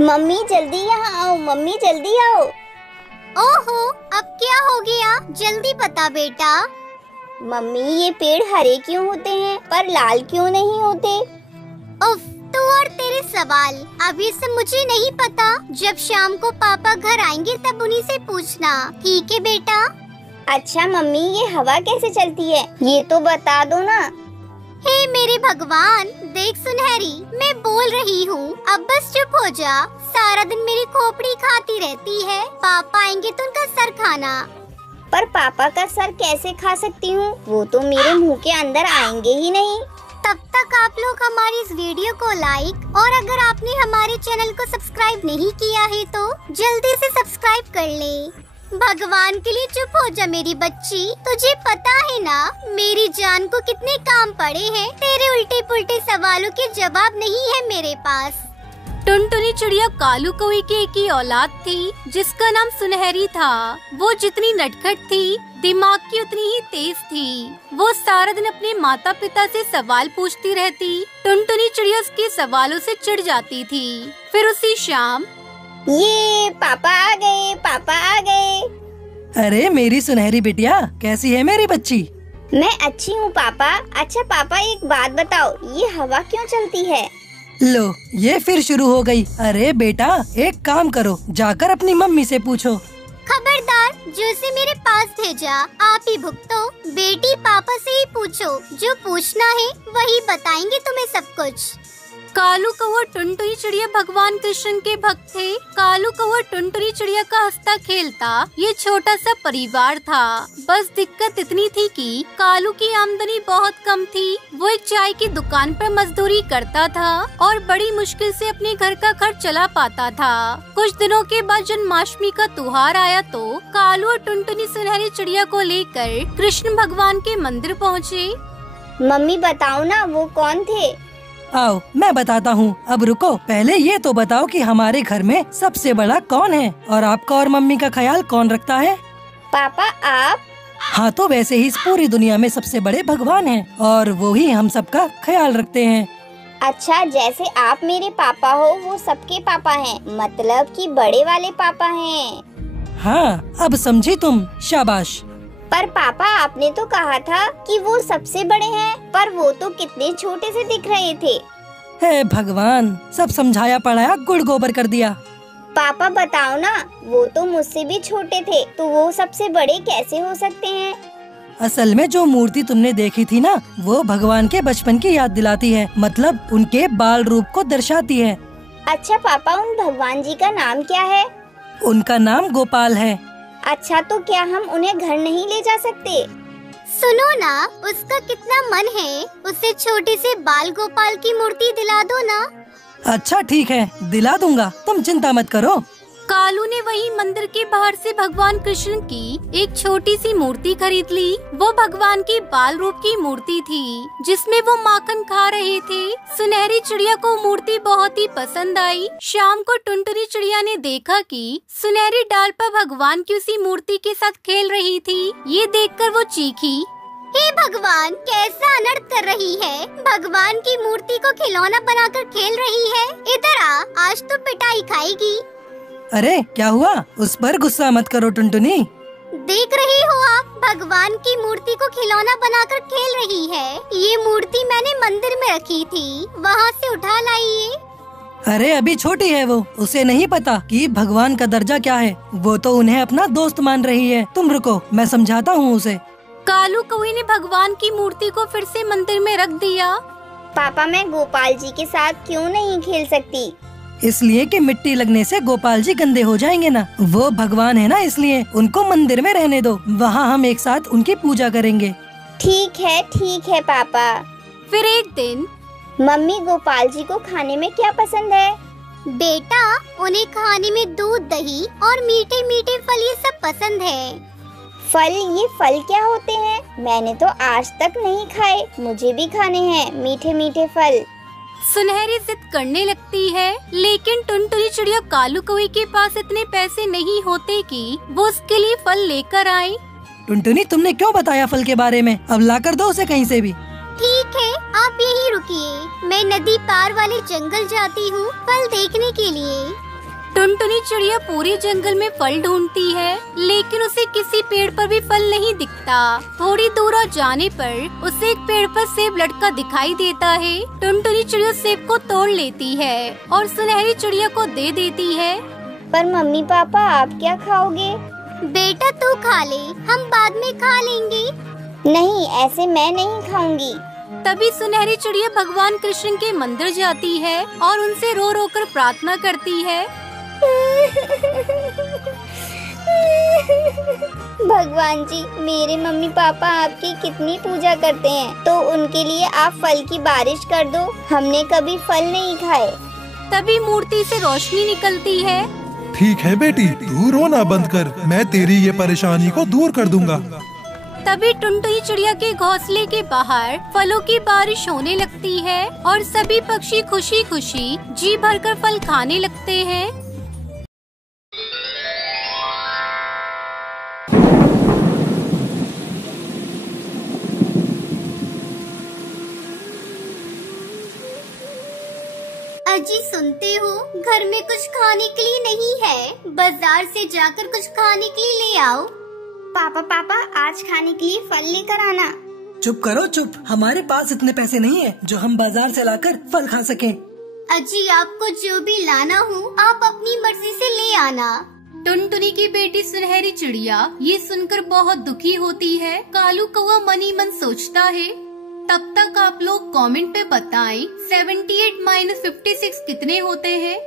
Mummy जल्दी यहाँ आओ, मम्मी जल्दी आओ। ओहो, अब क्या हो गया? जल्दी बता बेटा। मम्मी ये पेड़ हरे क्यों होते हैं पर लाल क्यों नहीं होते? उफ, तू और तेरे सवाल। अब ये सब मुझे नहीं पता। जब शाम को पापा घर आएंगे तब उन्हीं से पूछना, ठीक है बेटा? अच्छा मम्मी, ये हवा कैसे चलती है ये तो बता दो ना। हे मेरे भगवान, देख सुनहरी, मैं बोल रही हूँ, अब बस चुप हो जा। सारा दिन मेरी खोपड़ी खाती रहती है। पापा आएंगे तो उनका सर खाना। पर पापा का सर कैसे खा सकती हूँ? वो तो मेरे मुंह के अंदर आएंगे ही नहीं। तब तक आप लोग हमारी इस वीडियो को लाइक और अगर आपने हमारे चैनल को सब्सक्राइब नहीं किया है तो जल्दी से सब्सक्राइब कर ले। भगवान के लिए चुप हो जा मेरी बच्ची। तुझे पता है ना मेरी जान को कितने काम पड़े हैं। तेरे उल्टे पुल्टे सवालों के जवाब नहीं है मेरे पास। टुनटुनी चिड़िया कालू कौवे की एक ही औलाद थी जिसका नाम सुनहरी था। वो जितनी नटखट थी, दिमाग की उतनी ही तेज थी। वो सारा दिन अपने माता पिता से सवाल पूछती रहती। टुनटुनी चिड़िया उसके सवालों से चिढ़ जाती थी। फिर उसी शाम, ये पापा आ गए, पापा आ गए। अरे मेरी सुनहरी बिटिया, कैसी है मेरी बच्ची? मैं अच्छी हूँ पापा। अच्छा पापा एक बात बताओ, ये हवा क्यों चलती है? लो, ये फिर शुरू हो गई। अरे बेटा, एक काम करो, जाकर अपनी मम्मी से पूछो। खबरदार, जो इसे मेरे पास भेजा आप ही भुगतो। बेटी पापा से ही पूछो, जो पूछना है वही बताएंगे तुम्हें सब कुछ। कालू कौवा टुनटुनी चिड़िया भगवान कृष्ण के भक्त थे। कालू कौवा टुनटुनी चिड़िया का हंसता खेलता ये छोटा सा परिवार था। बस दिक्कत इतनी थी कि कालू की आमदनी बहुत कम थी। वो एक चाय की दुकान पर मजदूरी करता था और बड़ी मुश्किल से अपने घर का खर्च चला पाता था। कुछ दिनों के बाद जन्माष्टमी का त्योहार आया तो कालू और टुनटुनी सुनहरी चिड़िया को लेकर कृष्ण भगवान के मंदिर पहुँचे। मम्मी बताओ ना वो कौन थे? आओ मैं बताता हूँ। अब रुको, पहले ये तो बताओ कि हमारे घर में सबसे बड़ा कौन है और आपका और मम्मी का ख्याल कौन रखता है? पापा आप? हाँ, तो वैसे ही इस पूरी दुनिया में सबसे बड़े भगवान हैं और वो ही हम सबका ख्याल रखते हैं। अच्छा, जैसे आप मेरे पापा हो वो सबके पापा हैं, मतलब कि बड़े वाले पापा हैं। हाँ, अब समझी तुम, शाबाश। पर पापा आपने तो कहा था कि वो सबसे बड़े हैं, पर वो तो कितने छोटे से दिख रहे थे। हे भगवान, सब समझाया पढ़ाया गुड़ गोबर कर दिया। पापा बताओ ना, वो तो मुझसे भी छोटे थे, तो वो सबसे बड़े कैसे हो सकते हैं? असल में जो मूर्ति तुमने देखी थी ना, वो भगवान के बचपन की याद दिलाती है, मतलब उनके बाल रूप को दर्शाती है। अच्छा पापा, उन भगवान जी का नाम क्या है? उनका नाम गोपाल है। अच्छा, तो क्या हम उन्हें घर नहीं ले जा सकते? सुनो ना, उसका कितना मन है, उसे छोटे से बाल गोपाल की मूर्ति दिला दो ना। अच्छा ठीक है, दिला दूंगा, तुम चिंता मत करो। कालू ने वही मंदिर के बाहर से भगवान कृष्ण की एक छोटी सी मूर्ति खरीद ली। वो भगवान की बाल रूप की मूर्ति थी जिसमें वो माखन खा रहे थे। सुनहरी चिड़िया को मूर्ति बहुत ही पसंद आई। शाम को टुनटुनी चिड़िया ने देखा कि सुनहरी डाल पर भगवान की उसी मूर्ति के साथ खेल रही थी। ये देखकर वो चीखी, हे भगवान, कैसा अनर्थ कर रही है। भगवान की मूर्ति को खिलौना बनाकर खेल रही है। इधर आ, आज तो पिटाई खाएगी। अरे क्या हुआ? उस पर गुस्सा मत करो टुनटुनी। देख रही हो आप, भगवान की मूर्ति को खिलौना बनाकर खेल रही है। ये मूर्ति मैंने मंदिर में रखी थी, वहाँ से उठा लाइए। अरे अभी छोटी है वो, उसे नहीं पता कि भगवान का दर्जा क्या है। वो तो उन्हें अपना दोस्त मान रही है। तुम रुको, मैं समझाता हूँ उसे। कालू कौवे ने भगवान की मूर्ति को फिर से मंदिर में रख दिया। पापा, मैं गोपाल जी के साथ क्यों नहीं खेल सकती? इसलिए कि मिट्टी लगने से गोपाल जी गंदे हो जाएंगे ना। वो भगवान है ना, इसलिए उनको मंदिर में रहने दो। वहाँ हम एक साथ उनकी पूजा करेंगे। ठीक है पापा। फिर एक दिन, मम्मी गोपाल जी को खाने में क्या पसंद है? बेटा, उन्हें खाने में दूध, दही और मीठे मीठे फल ये सब पसंद है। फल? ये फल क्या होते हैं? मैंने तो आज तक नहीं खाए, मुझे भी खाने हैं मीठे मीठे फल। सुनहरी जिद करने लगती है, लेकिन टुनटुनी चिड़िया कालू कौवे के पास इतने पैसे नहीं होते कि वो उसके लिए फल लेकर आए। टुनटुनी, तुमने क्यों बताया फल के बारे में? अब लाकर दो उसे कहीं से भी। ठीक है, आप यहीं रुकिए, मैं नदी पार वाले जंगल जाती हूँ फल देखने के लिए। टुनटुनी चिड़िया पूरे जंगल में फल ढूंढती है, लेकिन उसे किसी पेड़ पर भी फल नहीं दिखता। थोड़ी दूर और जाने पर उसे एक पेड़ पर सेब लटका दिखाई देता है। टुनटुनी चिड़िया सेब को तोड़ लेती है और सुनहरी चिड़िया को दे देती है। पर मम्मी पापा आप क्या खाओगे? बेटा तू खा ले, हम बाद में खा लेंगे। नहीं, ऐसे मैं नहीं खाऊंगी। तभी सुनहरी चिड़िया भगवान कृष्ण के मंदिर जाती है और उनसे रो रो कर प्रार्थना करती है। भगवान जी, मेरे मम्मी पापा आपकी कितनी पूजा करते हैं, तो उनके लिए आप फल की बारिश कर दो। हमने कभी फल नहीं खाए। तभी मूर्ति से रोशनी निकलती है। ठीक है बेटी, तू रोना बंद कर, मैं तेरी ये परेशानी को दूर कर दूंगा। तभी टुनटुनी चिड़िया के घोंसले के बाहर फलों की बारिश होने लगती है और सभी पक्षी खुशी खुशी जी भरकर फल खाने लगते हैं। अजी सुनते हो, घर में कुछ खाने के लिए नहीं है, बाजार से जाकर कुछ खाने के लिए ले आओ। पापा आज खाने के लिए फल लेकर आना। चुप करो चुप, हमारे पास इतने पैसे नहीं है जो हम बाजार से लाकर फल खा सकें। अजी आपको जो भी लाना हो आप अपनी मर्जी से ले आना। टुनटुनी की बेटी सुनहरी चिड़िया ये सुनकर बहुत दुखी होती है। कालू कौवा मन ही मन सोचता है। तब तक आप लोग कमेंट पे बताएं 78 - 56 कितने होते हैं।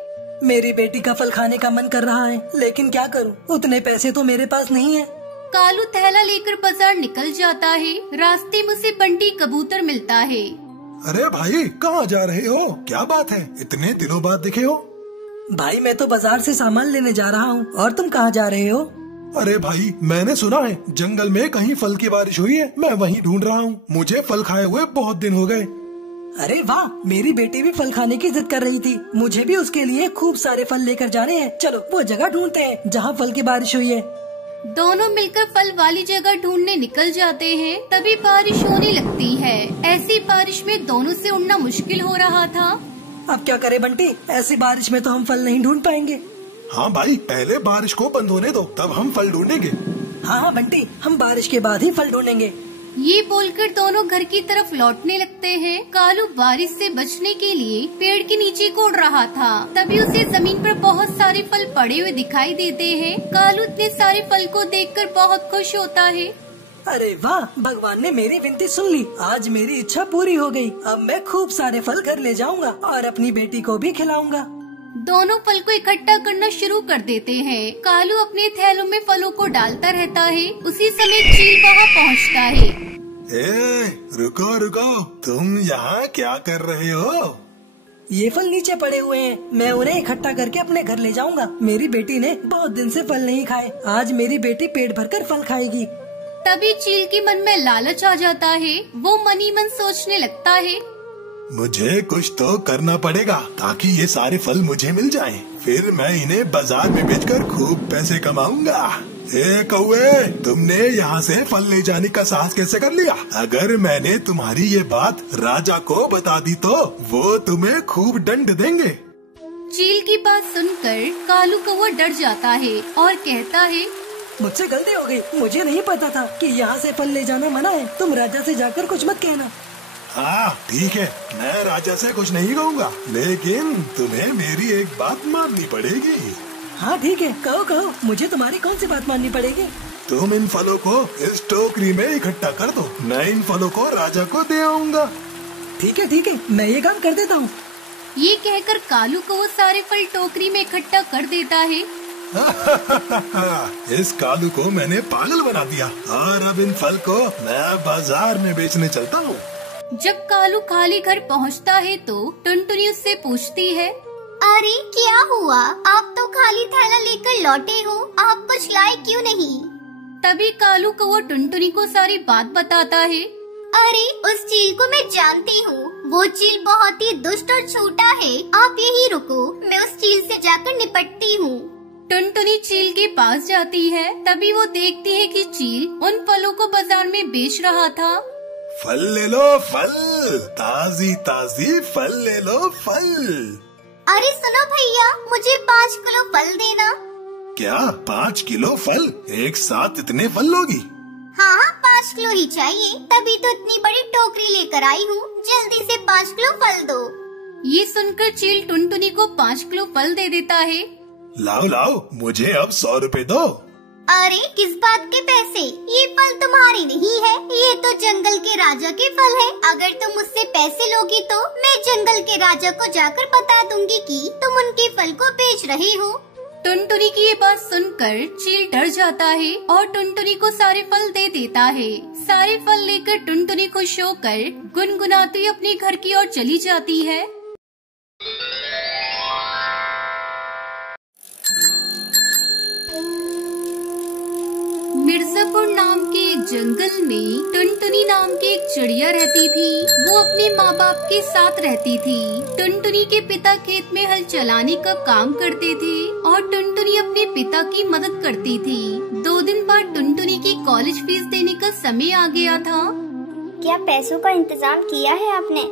मेरी बेटी का फल खाने का मन कर रहा है, लेकिन क्या करूं, उतने पैसे तो मेरे पास नहीं है। कालू थैला लेकर बाजार निकल जाता है। रास्ते में उसे बंटी कबूतर मिलता है। अरे भाई, कहाँ जा रहे हो? क्या बात है, इतने दिनों बाद दिखे हो? भाई मैं तो बाजार से सामान लेने जा रहा हूँ, और तुम कहाँ जा रहे हो? अरे भाई, मैंने सुना है जंगल में कहीं फल की बारिश हुई है, मैं वहीं ढूंढ रहा हूँ। मुझे फल खाए हुए बहुत दिन हो गए। अरे वाह, मेरी बेटी भी फल खाने की जिद कर रही थी। मुझे भी उसके लिए खूब सारे फल लेकर जाने हैं। चलो वो जगह ढूंढते हैं जहाँ फल की बारिश हुई है। दोनों मिलकर फल वाली जगह ढूंढने निकल जाते हैं। तभी बारिश होने लगती है। ऐसी बारिश में दोनों से उड़ना मुश्किल हो रहा था। अब क्या करें बंटी, ऐसी बारिश में तो हम फल नहीं ढूंढ पाएंगे। हाँ भाई, पहले बारिश को बंद होने दो, तब हम फल ढूंढेंगे। हाँ बंटी, हम बारिश के बाद ही फल ढूंढेंगे। ये बोलकर दोनों घर की तरफ लौटने लगते हैं। कालू बारिश से बचने के लिए पेड़ के नीचे कूद रहा था। तभी उसे जमीन पर बहुत सारे फल पड़े हुए दिखाई देते हैं। कालू इतने सारे फल को देखकर बहुत खुश होता है। अरे वाह, भगवान ने मेरी विनती सुन ली। आज मेरी इच्छा पूरी हो गई। अब मैं खूब सारे फल घर ले जाऊंगा और अपनी बेटी को भी खिलाऊंगा। दोनों फल को इकट्ठा करना शुरू कर देते हैं। कालू अपने थैलों में फलों को डालता रहता है। उसी समय चील वहाँ पहुँचता है। रुको रुको, तुम यहाँ क्या कर रहे हो? ये फल नीचे पड़े हुए हैं, मैं उन्हें इकट्ठा करके अपने घर ले जाऊंगा। मेरी बेटी ने बहुत दिन से फल नहीं खाए, आज मेरी बेटी पेट भरकर फल खाएगी। तभी चील के मन में लालच आ जाता है। वो मन ही मन सोचने लगता है, मुझे कुछ तो करना पड़ेगा ताकि ये सारे फल मुझे मिल जाएं। फिर मैं इन्हें बाजार में बेचकर खूब पैसे कमाऊंगा। ए कौवे, तुमने यहाँ से फल ले जाने का साहस कैसे कर लिया? अगर मैंने तुम्हारी ये बात राजा को बता दी तो वो तुम्हें खूब दंड देंगे। चील की बात सुनकर कालू कौवा डर जाता है और कहता है, मुझसे गलती हो गई, मुझे नहीं पता था कि यहाँ से फल ले जाना मना है। तुम राजा से जाकर कुछ मत कहना। हाँ ठीक है, मैं राजा से कुछ नहीं कहूँगा, लेकिन तुम्हें मेरी एक बात माननी पड़ेगी। हाँ ठीक है, कहो कहो, मुझे तुम्हारी कौन सी बात माननी पड़ेगी? तुम इन फलों को इस टोकरी में इकट्ठा कर दो, मैं इन फलों को राजा को दे आऊँगा। ठीक है, मैं ये काम कर देता हूँ। ये कहकर कालू को वो सारे फल टोकरी में इकट्ठा कर देता है। इस कालू को मैंने पागल बना दिया और अब इन फल को मैं बाजार में बेचने चलता हूँ। जब कालू खाली घर पहुँचता है तो टुनटुनी उससे पूछती है, अरे क्या हुआ, आप तो खाली थैला लेकर लौटे हो, आप कुछ लाए क्यों नहीं? तभी कालू कौवा टुनटुनी को सारी बात बताता है। अरे उस चील को मैं जानती हूँ, वो चील बहुत ही दुष्ट और छोटा है। आप यहीं रुको, मैं उस चील से जाकर निपटती हूँ। टुनटुनी चील के पास जाती है। तभी वो देखती है कि चील उन फलों को बाजार में बेच रहा था। फल ले लो फल, ताजी ताजी फल ले लो फल। अरे सुनो भैया, मुझे 5 किलो फल देना। क्या 5 किलो फल? एक साथ इतने फल लोगी? हाँ, 5 किलो ही चाहिए, तभी तो इतनी बड़ी टोकरी लेकर आई हूँ। जल्दी से 5 किलो फल दो। ये सुनकर चील टुनटुनी को 5 किलो फल दे देता है। लाओ लाओ, मुझे अब 100 रुपए दो। अरे किस बात के पैसे? ये फल तुम्हारे नहीं है, ये तो जंगल के राजा के फल है। अगर तुम मुझसे पैसे लोगी तो मैं जंगल के राजा को जाकर बता दूंगी कि तुम उनके फल को बेच रहे हो। टुनटुनी की ये बात सुनकर चील डर जाता है और टुनटुनी को सारे फल दे देता है। सारे फल लेकर टुनटुनी खुश होकर गुनगुनाती अपने घर की ओर चली जाती है। मिर्जापुर नाम के एक जंगल में टुनटुनी नाम की एक चिड़िया रहती थी। वो अपने माँ बाप के साथ रहती थी। टुनटुनी के पिता खेत में हल चलाने का काम करते थे और टुनटुनी अपने पिता की मदद करती थी। 2 दिन बाद टुनटुनी की कॉलेज फीस देने का समय आ गया था। क्या पैसों का इंतजाम किया है आपने?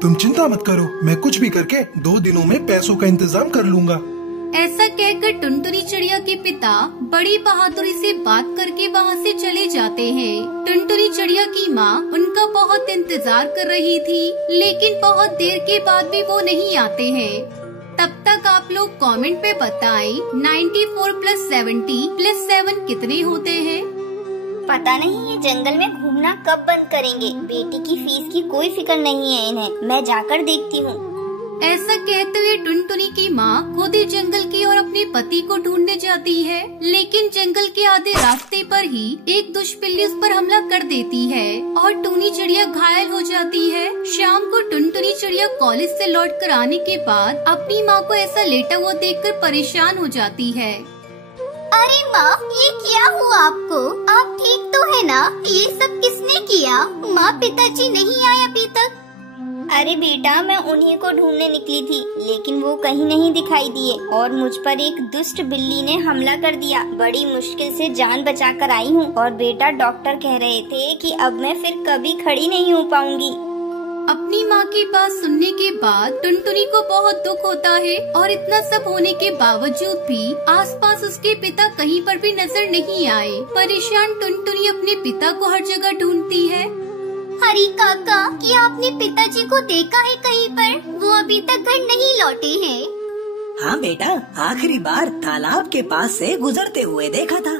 तुम चिंता मत करो, मैं कुछ भी करके 2 दिनों में पैसों का इंतजाम कर लूँगा। ऐसा कहकर टुनटुनी चिड़िया के पिता बड़ी बहादुरी से बात करके वहाँ से चले जाते हैं। टुनटुनी चिड़िया की माँ उनका बहुत इंतजार कर रही थी, लेकिन बहुत देर के बाद भी वो नहीं आते हैं। तब तक आप लोग कमेंट पे बताएं 94 + 70 + 7 कितने होते हैं? पता नहीं ये जंगल में घूमना कब बंद करेंगे। बेटी की फीस की कोई फिक्र नहीं है इन्हें। मैं जाकर देखती हूँ। ऐसा कहते हुए टुनटुनी की माँ खुद ही जंगल की ओर अपने पति को ढूंढने जाती है, लेकिन जंगल के आधे रास्ते पर ही एक दुष्पिल्ली उस पर हमला कर देती है और टुनी चिड़िया घायल हो जाती है। शाम को टुनटुनी चिड़िया कॉलेज से लौट कर आने के बाद अपनी माँ को ऐसा लेटा हुआ देखकर परेशान हो जाती है। अरे माँ, ये क्या हुआ आपको? आप ठीक तो है ना? ये सब किसने किया? माँ, पिताजी नहीं आए अभी तक? अरे बेटा, मैं उन्हीं को ढूंढने निकली थी, लेकिन वो कहीं नहीं दिखाई दिए और मुझ पर एक दुष्ट बिल्ली ने हमला कर दिया। बड़ी मुश्किल से जान बचाकर आई हूँ। और बेटा, डॉक्टर कह रहे थे कि अब मैं फिर कभी खड़ी नहीं हो पाऊंगी। अपनी माँ की बात सुनने के बाद टुनटुनी को बहुत दुख होता है और इतना सब होने के बावजूद भी आसपास उसके पिता कहीं पर भी नजर नहीं आए। परेशान टुनटुनी अपने पिता को हर जगह ढूंढती है। हरी काका, क्या आपने पिताजी को देखा है कहीं पर? वो अभी तक घर नहीं लौटे हैं। हाँ बेटा, आखिरी बार तालाब के पास से गुजरते हुए देखा था।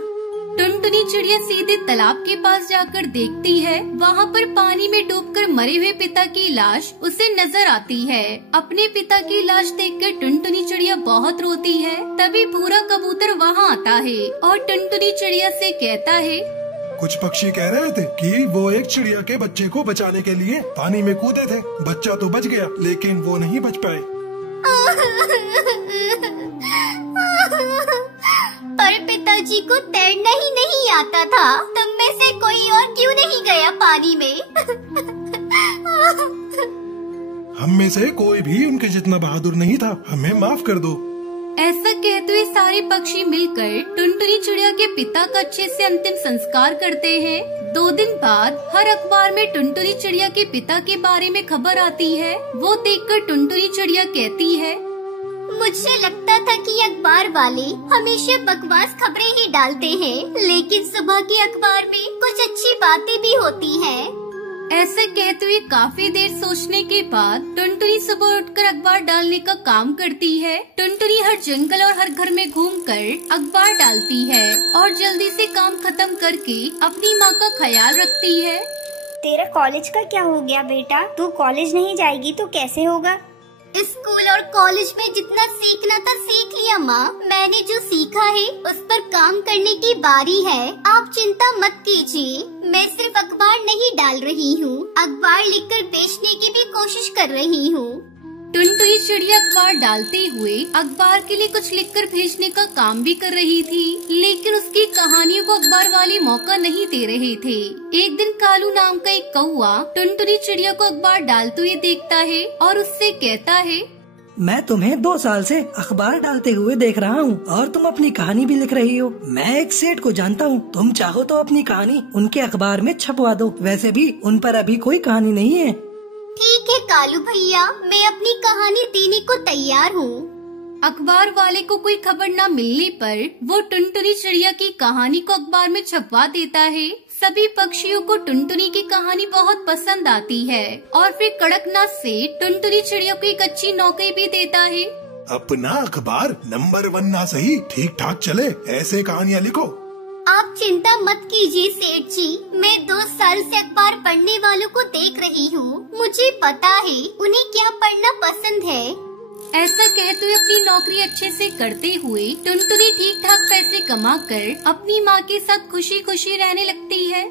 टुनटुनी चिड़िया सीधे तालाब के पास जाकर देखती है। वहाँ पर पानी में डूबकर मरे हुए पिता की लाश उसे नजर आती है। अपने पिता की लाश देखकर टुनटुनी चिड़िया बहुत रोती है। तभी भूरा कबूतर वहाँ आता है और टुनटुनी चिड़िया से कहता है, कुछ पक्षी कह रहे थे कि वो एक चिड़िया के बच्चे को बचाने के लिए पानी में कूदे थे। बच्चा तो बच गया, लेकिन वो नहीं बच पाए। पर पिताजी को तैरना ही नहीं आता था। तुम में से कोई और क्यों नहीं गया पानी में? हम में से कोई भी उनके जितना बहादुर नहीं था। हमें माफ कर दो। ऐसा कहते हुए सारे पक्षी मिलकर टुनटुनी चिड़िया के पिता का अच्छे से अंतिम संस्कार करते हैं। 2 दिन बाद हर अखबार में टुनटुनी चिड़िया के पिता के बारे में खबर आती है। वो देखकर टुनटुनी चिड़िया कहती है, मुझे लगता था कि अखबार वाले हमेशा बकवास खबरें ही डालते हैं, लेकिन सुबह के अखबार में कुछ अच्छी बातें भी होती हैं। ऐसा कहते हुए काफी देर सोचने के बाद टुनटुनी सुबह उठकर अखबार डालने का काम करती है। टुनटुनी हर जंगल और हर घर में घूमकर अखबार डालती है और जल्दी से काम खत्म करके अपनी माँ का ख्याल रखती है। तेरा कॉलेज का क्या हो गया बेटा? तू कॉलेज नहीं जाएगी तो कैसे होगा? स्कूल और कॉलेज में जितना सीखना था सीख लिया माँ। मैंने जो सीखा है उस पर काम करने की बारी है। आप चिंता मत कीजिए। मैं सिर्फ अखबार नहीं डाल रही हूँ, अखबार लिखकर बेचने की भी कोशिश कर रही हूँ। टुनटुनी चिड़िया अखबार डालते हुए अखबार के लिए कुछ लिखकर भेजने का काम भी कर रही थी, लेकिन उसकी कहानियों को अखबार वाले मौका नहीं दे रहे थे। एक दिन कालू नाम का एक कौआ टुनटुनी चिड़िया को अखबार डालते हुए देखता है और उससे कहता है, मैं तुम्हें 2 साल से अखबार डालते हुए देख रहा हूँ और तुम अपनी कहानी भी लिख रही हो। मैं एक सेठ को जानता हूँ, तुम चाहो तो अपनी कहानी उनके अखबार में छपवा दो। वैसे भी उन पर अभी कोई कहानी नहीं है। ठीक है कालू भैया, मैं अपनी कहानी देने को तैयार हूँ। अखबार वाले को कोई खबर न मिलने पर वो टुनटुनी चिड़िया की कहानी को अखबार में छपवा देता है। सभी पक्षियों को टुनटुनी की कहानी बहुत पसंद आती है और फिर कड़कनाथ से टुनटुनी चिड़िया को एक अच्छी नौकरी भी देता है। अपना अखबार नंबर 1 ना सही ठीक ठाक चले, ऐसे कहानियाँ लिखो। आप चिंता मत कीजिए सेठ जी, मैं 2 साल से अखबार पढ़ने वालों को देख रही हूँ। मुझे पता है उन्हें क्या पढ़ना पसंद है। ऐसा कहते हुए अपनी नौकरी अच्छे से करते हुए टुनटुनी ठीक ठाक पैसे कमाकर अपनी माँ के साथ खुशी खुशी रहने लगती है।